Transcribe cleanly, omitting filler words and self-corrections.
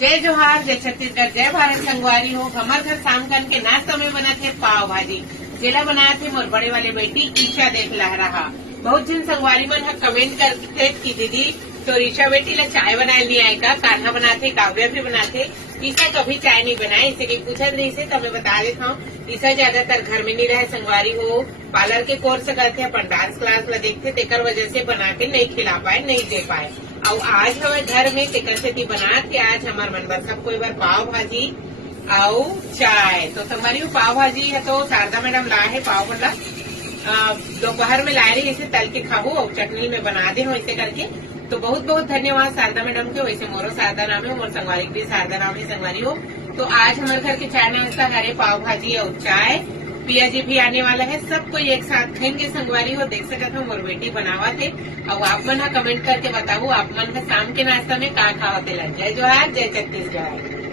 जय जोहार, जय छत्तीसगढ़, जय भारत संगवारी हो। हमारे घर शाम कन के नाश्ता में बना थे पाव भाजी। जेला बनाया थे मोर बड़े वाले बेटी ईशा देख ला रहा। बहुत जन संगवारी मन हा कमेंट करते कि दीदी तो ईशा बेटी ला चाय बनाए नहीं आएगा, कान्हा बनाते, काव्या भी बनाते। ईशा कभी चाय नहीं बनाए, इसे की पूछत रही से तो मैं बता देता हूँ। ईशा ज्यादातर घर में नहीं रहे, संगवारी हो पार्लर के कोर्स करते, अपन डांस क्लास ला देखते, तेकर वजह से बना के नहीं खिला पाए, नहीं दे पाए। और आज हमें घर में तेकर सेती बना के आज हमार मन बर सब कोई बार पाव भाजी और चाय। तो संगवारी पाव भाजी है तो शारदा मैडम लाए है पाव वाला, दोपहर में लाए रही, इसे तल के खाबो और चटनी में बना दे हो ऐसे करके। तो बहुत बहुत धन्यवाद शारदा मैडम के। वैसे मोरो शारदा नाम है, मोर संगवारी भी शारदा नाम है संगवारी हो। तो आज हमारे घर के चाय नाश्ता करे पाव भाजी और चाय। पिया जी भी आने वाला है, सब कोई एक साथ खाएंगे संगवारी हो। देख सकते हो मोर बेटी बनावा थे। और आप मन कमेंट करके बताओ आप मन का शाम के नाश्ता में का खावा थे। जय जोहार, जय छत्तीसगढ़।